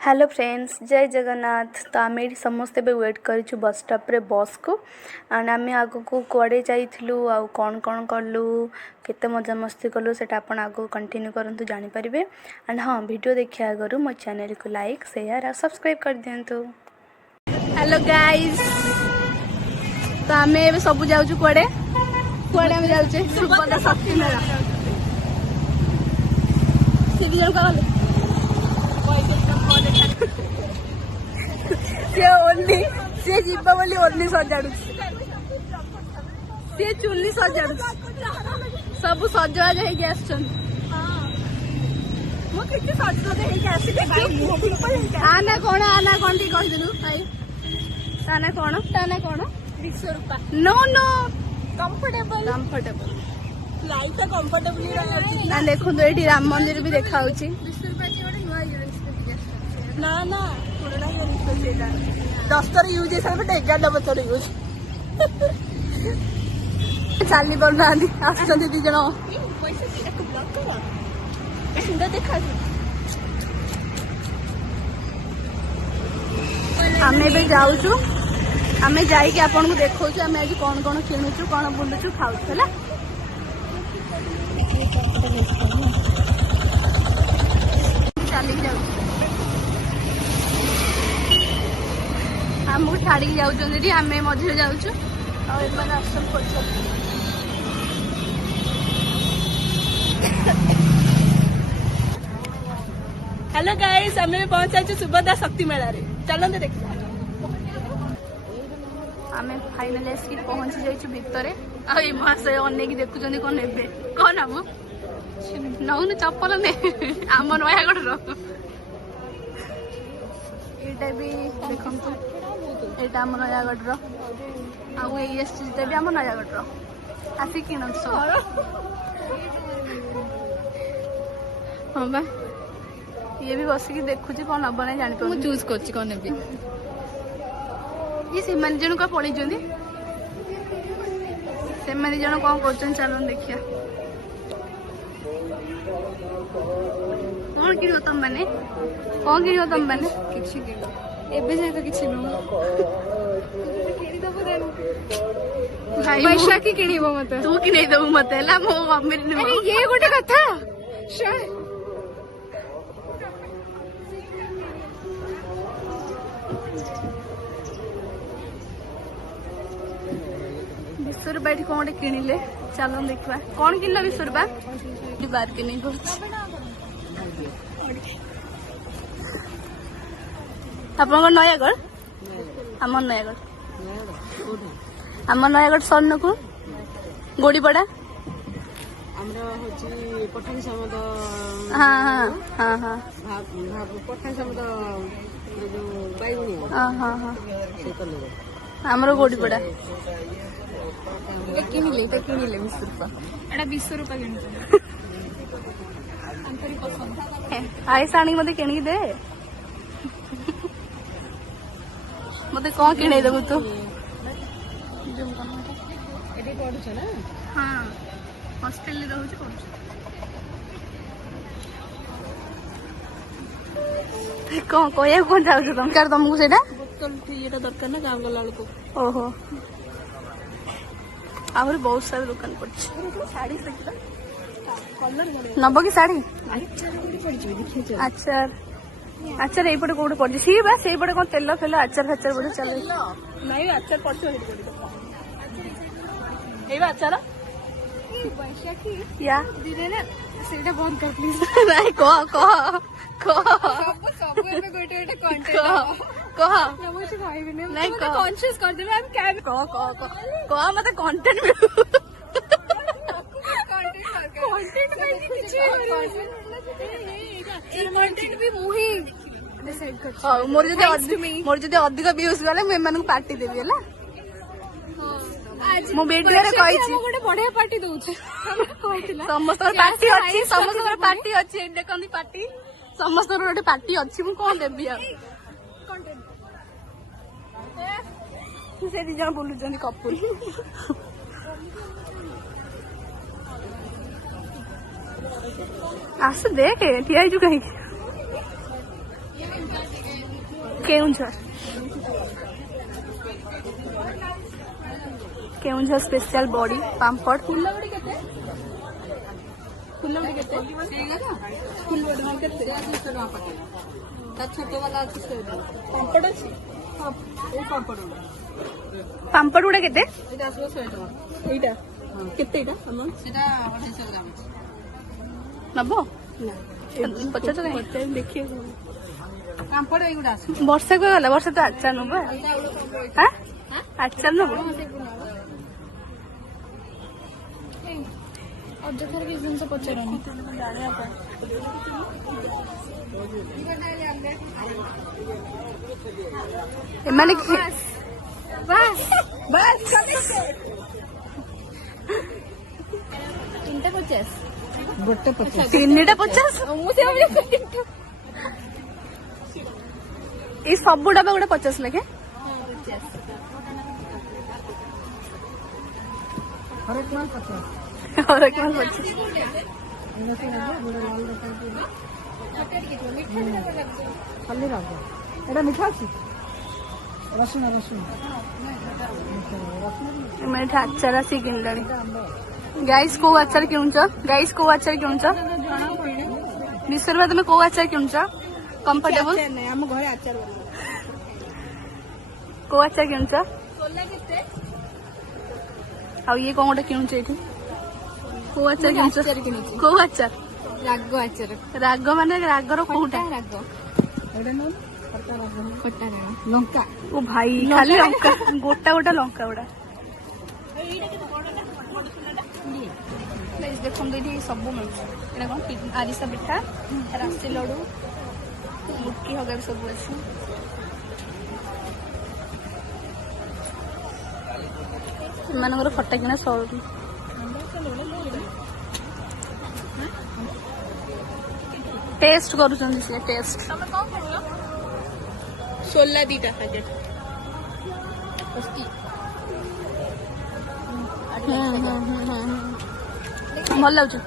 Hello friends, जय जगन्नाथ। तो आम ये समस्ते वेट करूँ बस स्टॉप रे बस को एंड आम आग को कड़े जाइलु आ कौन कौन कलु केते मजा मस्ती कलु से आप आग कंटिन्यू करूँ जानीपर। एंड हाँ, वीडियो देखिए आगु मो चैनल को लाइक शेयर और सब्सक्राइब कर दिंतु। हेलो गाइस, तो आम ए सब जाऊँ कड़े कड़े आम जाऊे सुभद्रा शक्ति मेला सी जीवा बोली ओनली सजाड़ू सी चुली सजाड़ू सब सजवाज आना कौन टी कहलु भाई ताना कौन Vishwarupa no no comfortable life comfortable देखो ये राम मंदिर भी देखा ना ना 10 यूज है 11 बच्चर यूज चली पाना आस दी जन आम जाऊँ आम जाइए आपन को देखा आम आज कौन कौन किणुचु कौन बुलुचु खाऊ है चलिक जाऊ आमको छाड़ी जाऊँ आम मझे जाऊँ हेलो गाइस, आम पहुंचा सुभद्रा शक्ति मेला रे चलते देखा आम फाइनाल आसिक पहुंची जाइए भितर आई महाशय अनेक देखुं कौन ने कौन आम नौन चप्पल ने आम नयागढ़ ये भी देखु यहाँ आम नयागढ़ आसटा भी आम नयागढ़ आसिक किण हाँ बा ये भी बसिक देखुची कौन हम ना जानी मुझे चूज कर कौन ने ये से जन क्या पलि से जन कौन कर चल देखिया कौन किण तुम मैंने कौन किण तुम मैंने कि तो किसी बैशाखी किणव मत तू कि दबु मत मो मम्मी ये गोटे कथा विश्वरूपा ये कौन किणिले चलो देखा कौन किन विश्वरूपा बार के नहीं आप नयागढ़ आम नयागढ़ स्वर्णकुल गोड़ीपड़ा हाँ हाँ हाँ हाँ हाँ हाँ आमर गोड़ीपड़ा किणिले विश्वरूपा आईस आनी मत किणी दे मत कौन किणे देबु तू हाँ हॉस्टेल कौन कह कौन जाऊ तुम क्या तुमको से दरकार ना गाँव गला ओहो आहुरी बहुत सारा दुकान पड़ी नब कि शाढ़ी आचार आचार यपटे कौटे पड़े सी बा से पटे कौन तेल फेल आचार फाचार पड़े चल नहीं आचार पड़े आचार या सेटा बंद कर प्लीज नहीं कह कह कॉन्शियस कर दे कह मत कंटेंट मोर जदि अधिक व्यूज गले मुझे पार्टी देवी है मो वीडियो रे कहिछि गोटे बढ़िया पार्टी दउछे समस्त पार्टी अछि समस्त पार्टी अछि देखंदी पार्टी समस्त गोटे पार्टी अछि मु कोन देबी आ कंटेंट से दी जन बोलु जंदी कपूर आस देख ठिया छु कहीं केउंझर केउंझर स्पेशल बॉडी पापड़ फुलबड़ी केते फुलबड़ी केते फुलबड़ी माल केते 200 टका पके ता छोटो वाला अछि 100 पापड़ अछि हां ए पापड़ पापड़ गुड़ा केते एटा आसो 100 टका एटा केते एटा अमाउंट सेटा 250 ग्राम अछि नबो ना 50 टका देखिए पापड़ एगुडा अछि वर्षा को गला वर्षा तो आचार नबो हां आचार नबो ଅଯଥାରେ କିଛି ଜିନିଷ ପଚାରନି ଏମାନେ ବାସ୍ ତିନିଟା 50 ଗୋଟେ 50 ତିନିଟା 50 ମୁଁ ସେ ଏଇ ସବୁ ଡବା ଗୋଟେ 50 ଲେଖେ हरेक माल 50 और एक माल 50 खाली राग एटा मिठा अछि रसुन रसुन मैं आचार आसी किनलानी गाइस को आचार किणुच गाइस को आचार किणुच विश्वर तुम को आचार किणुच कंफर्टेबल नहीं हम घरे आचार को आचार किणुच आ ये कौन गोटे किणुच एठी को आचार किणुच को आचार राग आचार राग माने रागर कोउटा राग एटा न खट्टा राग लंका ओ भाई खाली लंका गोटा गोटा लंका गोटा देखो ये सब मिलूँ कौन आरिसा पिठा राशि लडू मुटकी हगा भी सब अच्छे एମାନଙ୍କର ଫଟା କିଣା ସରୁ टेस्ट କରୁଛନ୍ତି ସେ टेस्ट ତମେ କଣ ଖାଇଲ सोला दीटा पैकेट ଭଲ ଲାଗୁଛି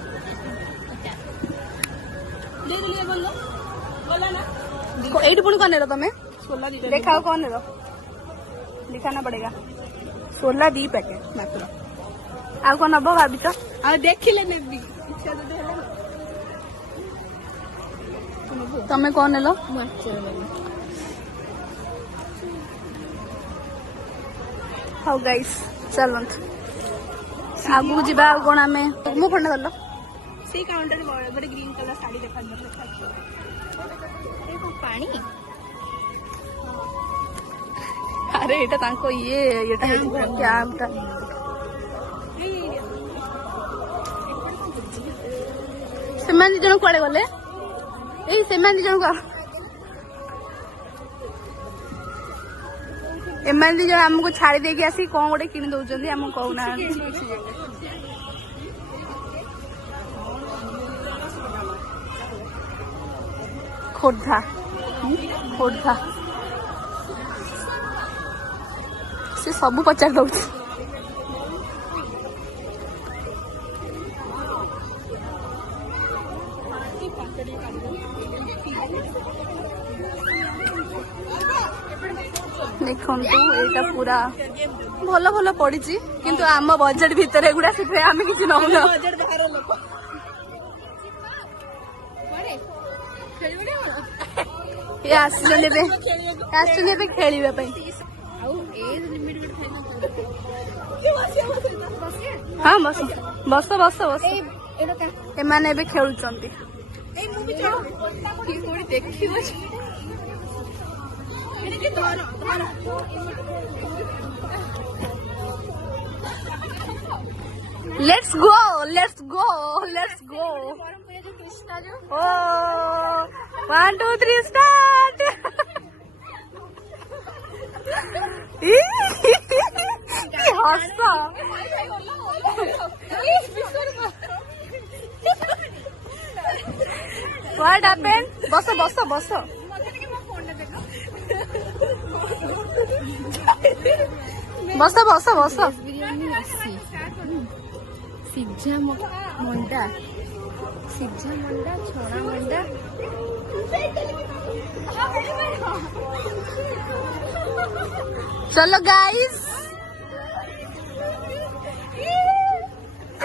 ଏଇଠି ପୁଣି କଣ ନେଲ ତମେ सोला दीटा ଦେଖାओ କଣ ନେଲ दिखाना पड़ेगा 16 दी पैकेट मात्र ଆଉ କଣ ନବ ଭାବିଛ आ देखिले नेबी इच्छा जदि ହେଲା ତମେ କଣ ନେଲ ମୁଁ ଆଚାର ନେବି ହଉ ଗାଇସ୍ ଚାଲନ୍ତୁ ଆଗକୁ ଯିବା ଆଉ କଣ ଆମେ ମୁଁ ଫୋନ କଲ ସେଇ କାଉଣ୍ଟରରେ ଗୋଟେ ଗ୍ରୀନ କଲର ଶାଢୀ ଦେଖାଯାଉଛି ଏ କଣ ପାଣି ଆରେ ଏଇଟା ତାଙ୍କ ଏଇଟା ହେଇଯିବ କ୍ୟାମ୍ପଟା ସେମାନେ ଦି ଜଣ କୁଆଡେ ଗଲେ ଏଇ ସେମାନେ ଦି ଜଣ ଏମାନେ ଦି ଜଣ ଆମକୁ ଛାଡି ଦେଇକି ଆସି କଣ ଗୋଟେ କିଣି ଦଉଛନ୍ତି ଆମକୁ କହୁନାହାନ୍ତି ଖୋର୍ଦ୍ଧା ଖୋର୍ଦ୍ଧା ସେ ସବୁ ପଚାରି ଦଉଛି ଦେଖନ୍ତୁ ଏଇଟା ପୁରା ଭଲ ଭଲ ପଡିଛି କିନ୍ତୁ ଆମ ବଜେଟ ଭିତରେ ଏଗୁଡା ସେଥିପାଇଁ ଆମେ କିଛି ନଉନ ଇଏ ଆସିଛନ୍ତି ଏବେ ଖେଳିବା ପାଇଁ ହଁ ବସ ବସ ବସ ବସ ଏମାନେ ଏବେ ଖେଳୁଛନ୍ତି Let's go, let's go, let's go. Oh, 1, 2, 3, start. हंस What happened? बस बस बस बस बस बस बिरयानी 80 सिझा मंडा ସିଝା ମଣ୍ଡା, ଛଣା ମଣ୍ଡା। चलो गाइस,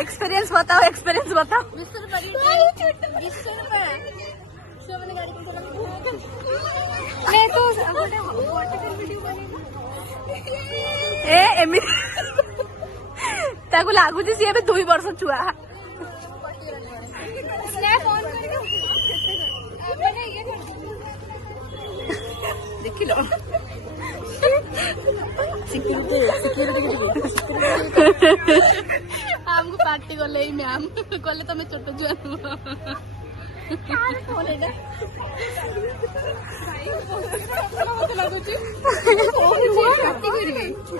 एक्सपीरियंस बताओ, एक्सपीरियंस बताओ। ए एमिति ताकू लागुची सी ଏବେ 2 ବର୍ଷ ଛୁଆ। ଦେଖିଲ हमको पार्टी गले मैम कहले तुम छोट छुआ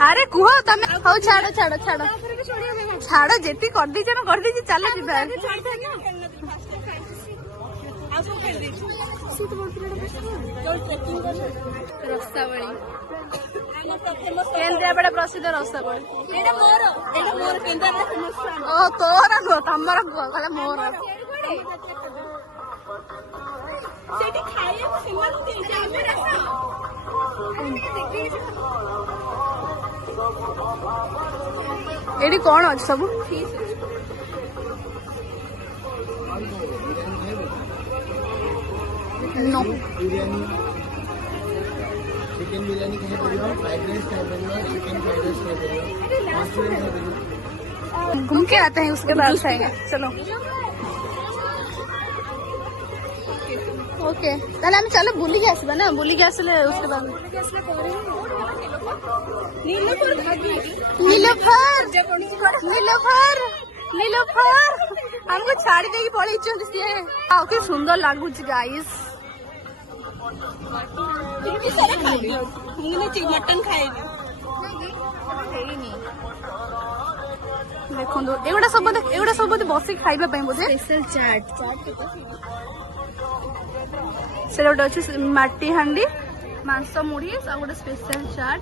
अरे कुह तुम हौ छाड़ छाड़ छाड़ छाड़ जेती कर दी चल जीवा रसावली केन्द्रापड़ा प्रसिद्ध रसावली ओ तोर नुह तमर कहले मोर एडी कौन अच्छे सब नो चिकन बिरयानी खाइए, फ्राइड राइस खाइए, चिकन फ्राइड राइस खाइए, मंचूरियन खाइए। घूम के आते हैं उसके बाद खाएंगे। चलो ओके ताले हम चलो बुली के आसबा ना बुली के आसले उसके बाद नीलोफर नीलोफर नीलोफर हमको छाड़ी देगी पड़ी सी आओ कि सुंदर लागू गाइस मटन खाएगी देखो एगुड़ा सब बस खाइबा बोधे स्पेशल चाट से गोटे अच्छे माटी हांडी मांस मुढ़ी गोटे स्पेशल चाट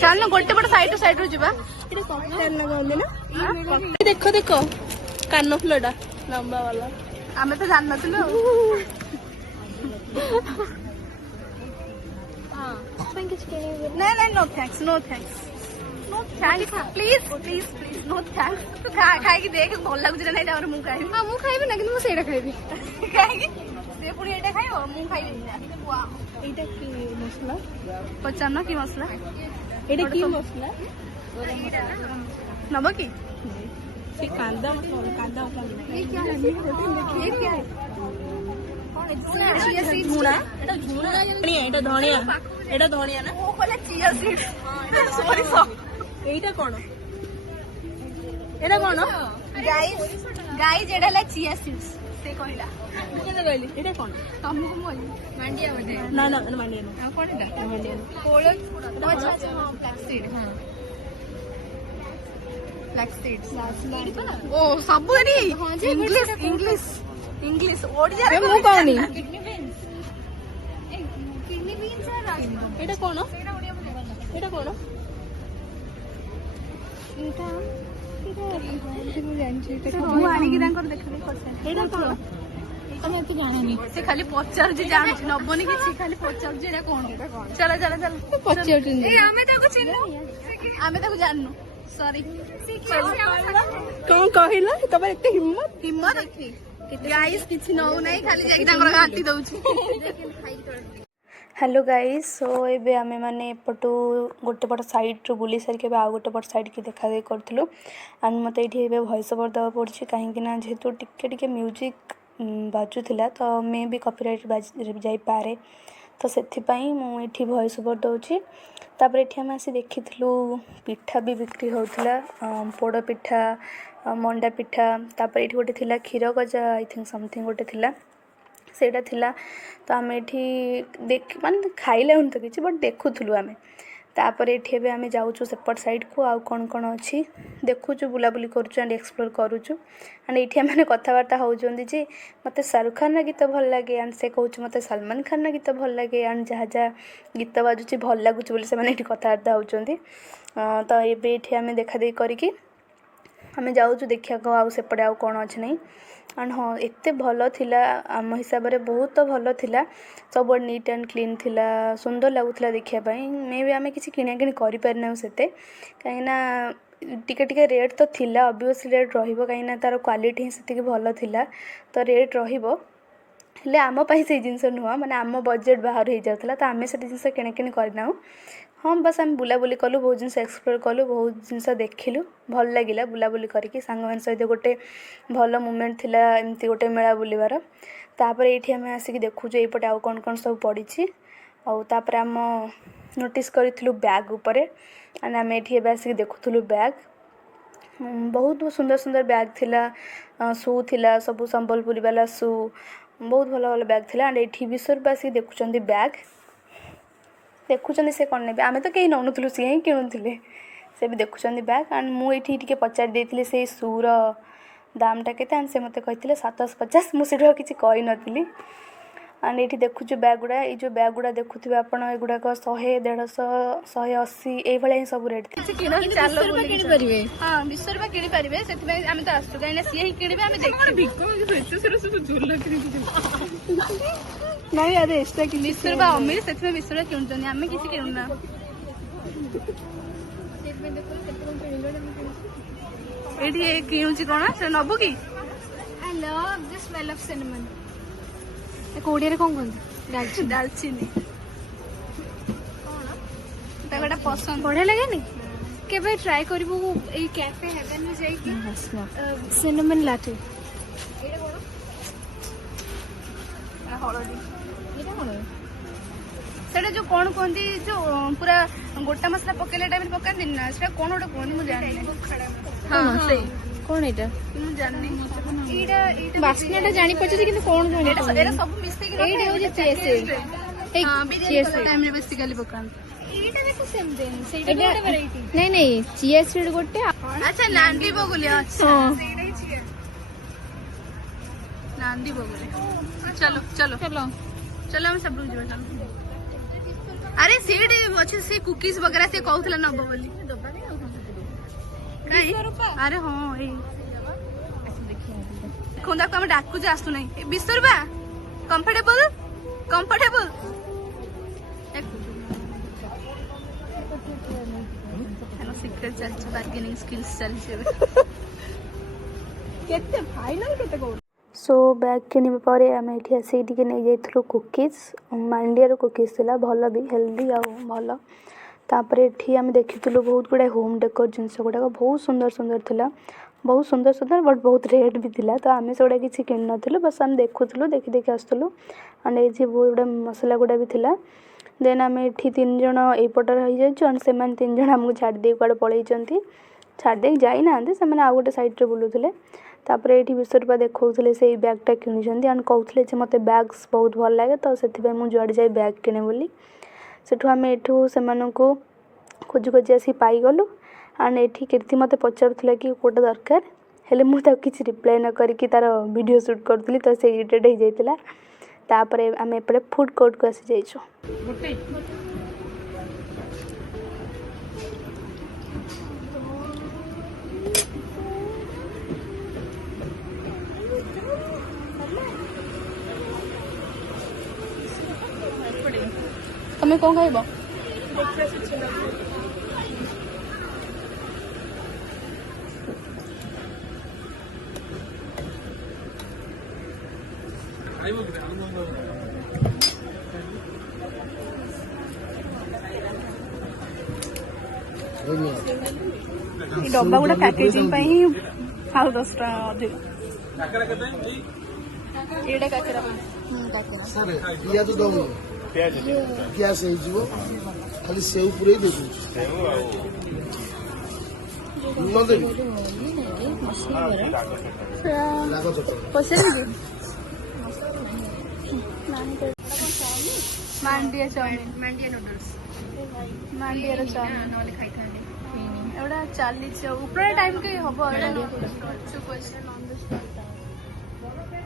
चल गोटे पट साइड टू साइड जा देखो देखो कान फुलटा लंबा वाला आमे तो जान नथिलु नहीं नहीं no thanks no thanks no thanks please please please no thanks तू खाई की देख भल लागु जे नहीं मु खाइबी हां मु खाइबी ना कि मु सेडा खाइबी खाई से पुरी एटा खाइबो मु खाइबी एटा की मसला पचान की मसला एटा की मसला नबो की से कांदा कांदा ये क्या है ये क्या है झुणा एटा झुणा एटा धनिया एटा धनिया ना ओ कहला चिया सीड सॉरी सॉरी एटा कोन एटा कोन गाइस गाइस एटा ला चिया सीड्स से कहला कोन कहली एटा कोन तमको मोई मांडिया बटे ना ना मांडिया ना कोन एटा मांडिया कोलो अच्छा अच्छा ब्लैक सीड हां ब्लैक सीड्स ओ सब एडी इंग्लिश इंग्लिश इंग्लिश ओडिया रे मु कहनी किडनी बीन्स है राजमा एटा कोन एटा कोन से खाली पचार जान नबनी कि खाली पचार कौन चल चल चल आमे जाननु सॉरी कौन कहला तब एते हिम्मत हिम्मत गाइस किछि नौ नहीं खाली जाके तांगर घाटी दउछि हेलो गाइस सो एबे आमे माने पटू गोटे पट साइड रू बुली सार के आ गोटे पट साइड की देखा दे करथलु एंड मते एठी एबे वॉइस ओवर दवा पड़छि काहे कि ना जेतु टिके टिके म्यूजिक बाजुला तो मे भी कॉपीराइट जाई पारे तो सेथि पई मु एठी वॉइस ओवर दउछि तापर एठी हम आसी देखिथलु पिठा भी बिक्री होउतला पोड़ पिठा मंडा पिठा तापर एठी गोटे थिला क्षीर गजा आई थिंक समथिंग गोटे थिला सेटा थिला तो आम एठी देख माने खाइले हुन तो किछि बट देखुथलु आमे तापर एठी एबे आमे जाउछु सेपट साइड को आ कोन अछि देखुछु बुलाबुली करूछु एंड एक्सप्लोर करूछु एंड एठी माने कथा वार्ता होउजोंदी जे मते शाहरुख खान ना गीत भल लागे एंड से कहूछु मते सलमान खान ना गीत भल लागे एंड जहा जहा गीत बाजुछि भल लागुछि बोले से माने एठी कथा वार्ता होउजोंदी तो एबे एठी आमे देखा दे करिकि आम जाऊँ देखा आउ सेपटे आउ कौन अच्छे नहीं एंड हाँ एत भल थिला आम हिसाब से बहुत भल थिला सब नीट एंड क्लीन थिला सुंदर लगुला देखापी मे भी आम किसी किଣା किणी करें से कहीं टिके टिके रेट तो थिला ऑब्वियसली रेट रहिबो कहीं तार क्वालिटी ही सेतिकी भल थिला तो रेट रहिबो हेले आम पाई से जिनस नुह माने आम बजेट बाहर हो जाता तो आम से जिनस किଣା किणी करना हाँ बस आम बुलाबुली कलु बहुत जिन एक्सप्लोर कलु बहुत जिन देखिलु भल लगिला बुलाबुली करके सांग सहित गोटे भल मोमेंट थिला एमती गोटे मेला बुलवार तापर ये आम आसिक देखु ये आउ कौन कौन सब पड़ी आउे आम नोटिस करूँ बैग उपरे एंड आम ये आसिक देखुलु बैग बहुत सुंदर सुंदर बैग थिला शू थिला सब संबलपुरी वाला शू बहुत भल भल बैग थिला एंड ये विश्वर आसिक देखुं बैग देखुं से कौन ने आम तो कहीं नौनुलु सी ही किणुले से भी देखुं बैग एंड मुझे पचार देती से शूर दामटा के से मत कहते 750 मुझे किसी कही नी एंड ये देखु बैग गुड़ा ये जो बैग गुड़ा देखुए आपड़ एगुड़ाक 100 150 180 ये सब रेट हाँ विश्वर किणी पारे से आम तो आसु कहीं सी ही किणे आम नहीं अरे एक्स्ट्रा कि विश्वर अमीर से विश्वर किणुन आम किसी किणुना ये किणुची कौन से नबू कि I love the smell of cinnamon. कोड़िया कौन कहते दालचीनी गोटा पसंद बढ़िया लगे नी केबे ट्राई करिबो ए कैफे हेवन में जाई कि सिनेमन लाटे एटा कोन हळदी एटा कोन सेटा जो कौन कहती जो पूरा गोटा मसला पकेला टाइम पकाती ना सेटा कौन गोटे कहनी मुझे जानी हाँ सही कोन एटा मुझे जानी बास्नाटा जानी पछे कि कोन जानी एटा सब मिस्टेक एटा हो जे चेस हां बिरियानी टाइम रे बेसिकली पकान एटा देखो सेम देन सेटा गोटे वैरायटी नहीं नहीं चिया सीड गोटे अच्छा नांदी बगुले अच्छा सेटा ही चिया नांदी बगुले चलो चलो चलो चलो हम सब लोग जो चलो अरे सीड अच्छे से कुकीज वगैरह से कहूला नब बोली अरे हाँ खुदा को डाकू आसु ना विश्वर बा कंफर्टेबल कंफर्टेबल सिक्रेट चलছে बार्गेनिंग स्किल्स चलছে केते फाइनल केते को सो बैग किणवा पर आम ये आसिक नहीं जाइलु कुकीज मांडियार कुकीज थिला भल भी हेल्दी आ भल तापर ये आम देखीलु बहुत गुड़ा होम डेकोर जिनस गुड़ाक बहुत सुंदर सुंदर थिला बहुत सुंदर सुंदर बट बहुत रेट भी थिला तो आम से गुड़ा किसी किण नु बस आम देखुलु देखी देखी आसलु एंड ये बहुत गुड़ा मसला गुड़ा भी थिला देन आम ये 3 जन यपटर हो जाइए से 3 जन आमको छाड़ी कड़े पलि छाड़ी जाई ना से आउ गोटे सैड्रे बुलूले तापर ये विश्वरूपा देखते से बैगटा किणुंट एंड कहते मत बैग्स बहुत भल लगे तो से मुझे जुआड़े जाए बैग किणे बोली सेठू आम एठू से खोजी खोजी आसी पाईगलु एंड ये कीर्ति मत पचारूला कि कौटा दरकार हेले मुझे किसी रिप्लाई न करके तार वीडियो शूट करी तो से इरिटेट हो जाता तापर आम एपटे फूड कोर्ट को आसी जाइछो तुम्हें कौन खाइबो डब्बा गुड़ा पैकेजिंग आउ 10 टा अधिक एटा काकेरा सर या तो दो क्या सही जीवो खाली सेव पूरे दे दो न दे लागो तो मांडिया चाउमिन मांडिया नूडल्स मांडिया चाउमिन नले खाई थांदे एवडा चाली ऊपर टाइम के हबो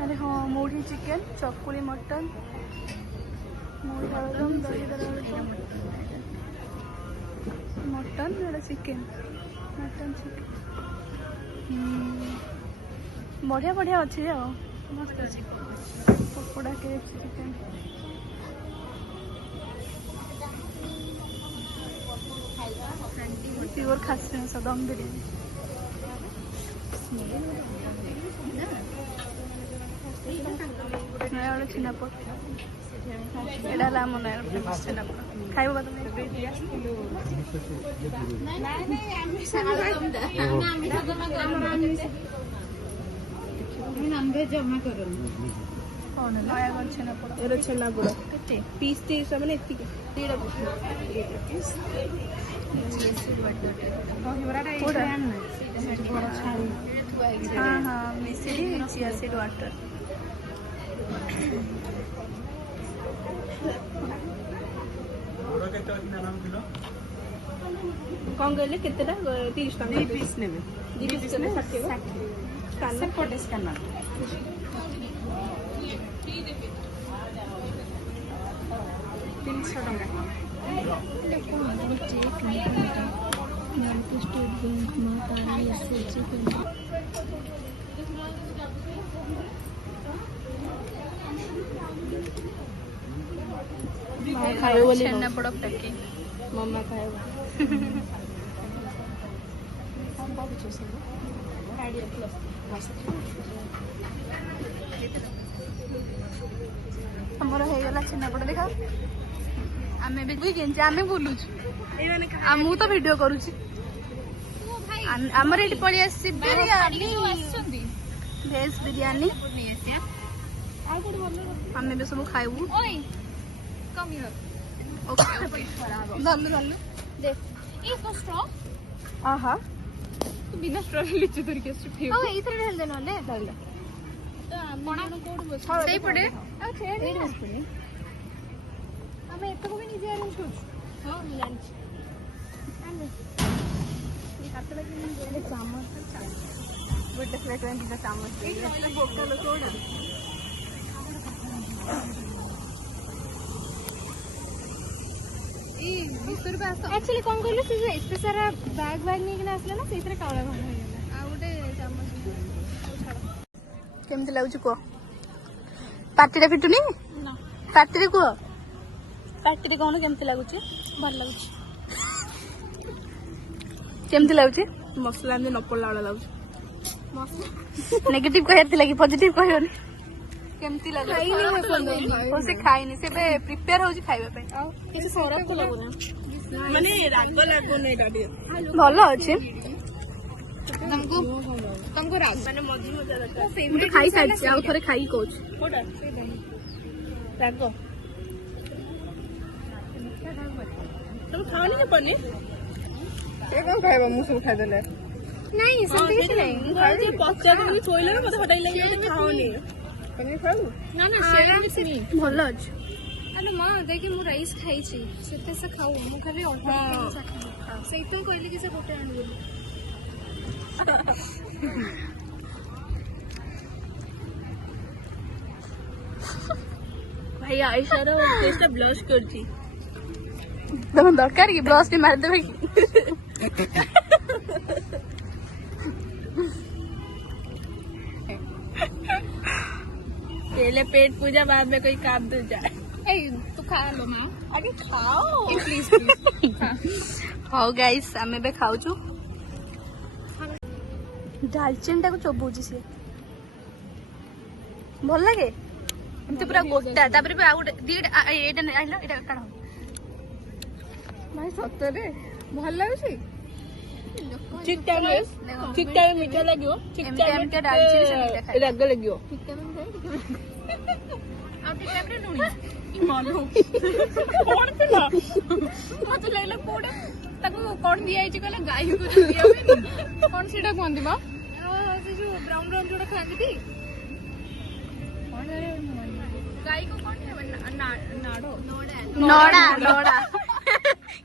अरे हाँ मुढ़ी चिकेन चकुली मटन मुढ़ी आलुदम दही मटन एवडा चिकेन मटन चिकेन बढ़िया बढ़िया अच्छे आओ मस्त अच्छे पकोड़ा KFC चिकन प्योर खासी मांस दम बिरयानी नयागड़ छेनापोड़ एटा होला आम नयागड़ छेनापोड़ खाइब नयागड़ छेनापोड़ एटा छेनापोड़ पीस मैंने हाँ हाँ मिश्री चिया सीड वाटर कौन कहले केतेटा 30 टका 2 पीस नेबे 2 पीस ने 60 स्कैनर कोटे स्कैनर 300 टका खाइबो बोली छेनापोड़ पैकिंग मम्मा खाइबो हमर हो गला छेनापोड़ देखा आमे भी किनचे आमे बुलुछु आ मु तो वीडियो करूची हमर एटी पड़ी आसी बिरयानी भेज बिरयानी आमे भी सब खाइबू कम हियर ओके ओके धल्लु धल्लु देख ये को स्ट्रॉ आहा तू बिना स्ट्रॉ लिचु तोरी के स्ट्रॉ ओ इथरे ढेल देनो ले ढाल दे तो कोना कोड बस सही पड़े आ खेल बस पड़े हमें एतो को भी नहीं दिया रेंज कुछ हां लंच आने ये हाथ लगे नहीं चामच बट फ्लेट में दिया चामच एक बोका लो छोड़ एक्चुअली कौन कहले से एते सारा बैग नहीं कि आसले ना सेतरे कावला भन हो गेला आ उठे चामच केमति लागु को पार्टी रे फिटुनी ना पार्टी रे को पार्टी रे कोन केमति लागु भल लागु केमति लागु मसला न पड़ला वाला लागु नेगेटिव कहती लगी पॉजिटिव कहयोनी केमती लागु खाई नहीं है पंदो ओ से खाइनी से बे प्रिपेयर होजी खाइबे पे किसी खराब को लागु ना माने राग लागु नै गाडी भलो अछि तुमको राग माने मजी मजा लगता मु तो खाई साइड आ थोरे खाई कोच कोडा राग तुम खाओनी के पनी ए कोन खाइबा मु सब खाइ देले नहीं सब कुछ नहीं खाइ जे पच्चा के थोइले ना मते हटाई लागि जे खाओनी पनी खाऊ ना ना शेयर विथ मी भलो अछि अरे मां देखि मु राइस खाई छी सेते से खाऊ मु खाली ऑल्टो से खाऊ सेतो कहले कि से गोटे आनी बोली भाई आयशा रो टेस्ट ब्लश करची तम दरकार की ब्रश ने मार देबे की पहले पेट पूजा बाद में कोई काम तो जाए ए तू खा लो मां आगे खाओ प्लीज हाउ गाइस आमे बे खाउ छु दालचीनी टाको चोबुची से भल लागे एमती पूरा गोटा तापर भी आ गुटे दीड एटा नै आइलो एटा काढो भाई सतरे भल लागुची ठीक टाइम मीठा लागियो ठीक टाइम एमके दालचीनी से मीठा खाइ राग लागियो ठीक टाइम में ଆଉ ଟିକେ ଟାଇମ୍ ରେ ନୁଣି ମନୁ କଣ ଥିଲା ମତେ ଲାଗିଲା କୋଉଟା ତାକୁ କଣ ଦିଆହେଇଛି କହିଲା ଗାଈକୁ ଦିଆ ହୁଏନି କଣ ସେଇଟା କୁହନ୍ତି ବା ସେ ଯୋଉ ବ୍ରାଉନ ବ୍ରାଉନ ଯୋଉଟା ଖାଆନ୍ତି ଟି ଗାଈକୁ କଣ ଦିଆ ହୁଏ ନାଡ ନଡା ନଡା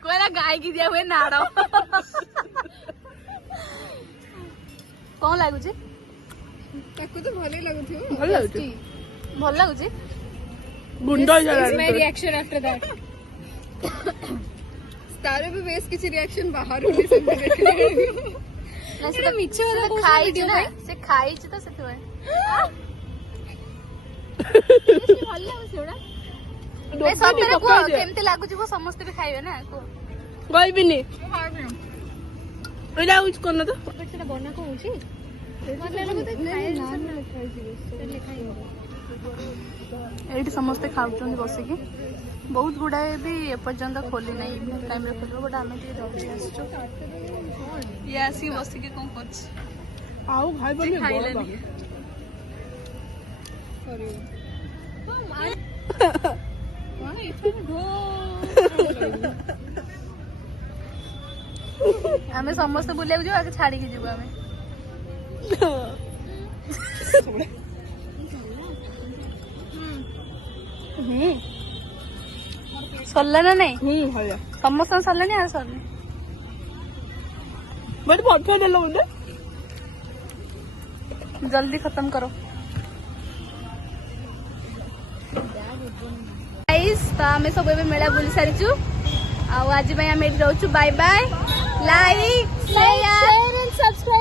କହିଲା ଗାଈ की दिया हुए नाड़ कौन लागुची ତାକୁ ତ ଭଲ ଲାଗୁଥିବ ଭଲ ଲାଗୁଛି ଭଲ ଲାଗୁଛି ଗୁଣ୍ଡ my reaction after that तारे भी बेस किसी रिएक्शन बाहर होने से ଏଇଟା ମିଛ କଥା କହୁଛି ଖାଇଛି video ନା ପାଇଁ। ସେ ଖାଇଛି ତ ସେଥିପାଇଁ ଭଲ ଲାଗୁଛି ଏଗୁଡା ସତରେ କୁହ କେମିତି ଲାଗୁଛି କୁହ ସମସ୍ତେ ବି ଖାଇବେ ନା କୁହ କହିବିନି ଏଇଟା ୟୁଜ କରୁନ ତ ସେଟା ବନା କଣ ହଉଛି ଏଇଠି ସମସ୍ତେ ଖାଉଛନ୍ତି ବସିକି ବହୁତ ଗୁଡ଼ାଏ ବି ଏପର୍ଯ୍ୟନ୍ତ ଖୋଲି ନାହିଁ ଇଭିନିଂ ଟାଇମ୍ରେ ଖୋଲିବ ବଟ୍ ଆମେ ଟିକେ ଜଲ୍ଦି ଆସିଛୁ ଇଏ ଆସିକି ବସିକି କ'ଣ କରୁଛି ଆଉ ଖାଇବନି ଖାଇଲାନି ଆମେ ସମସ୍ତେ ବୁଲିବାକୁ ଯିବୁ ଆগে ଛାଡ଼ିକି ଯିବୁ ଆମେ ସରିଲା ନା ନାଇଁ ସମସ୍ତଙ୍କ ସରିଲାନି ଆଉ ସରିନି ମତେ ପଠେଇ ଦେଲ ବୋଧେ ଜଲ୍ଦି ଖତମ କର ଗାଇସ୍ ତ ଆମେ ସବୁ ଏବେ ମେଳା ବୁଲି ସାରିଛୁ ଆଉ ଆଜି ପାଇଁ ଆମେ ଏଠି ରହୁଛୁ bye bye like share and subscribe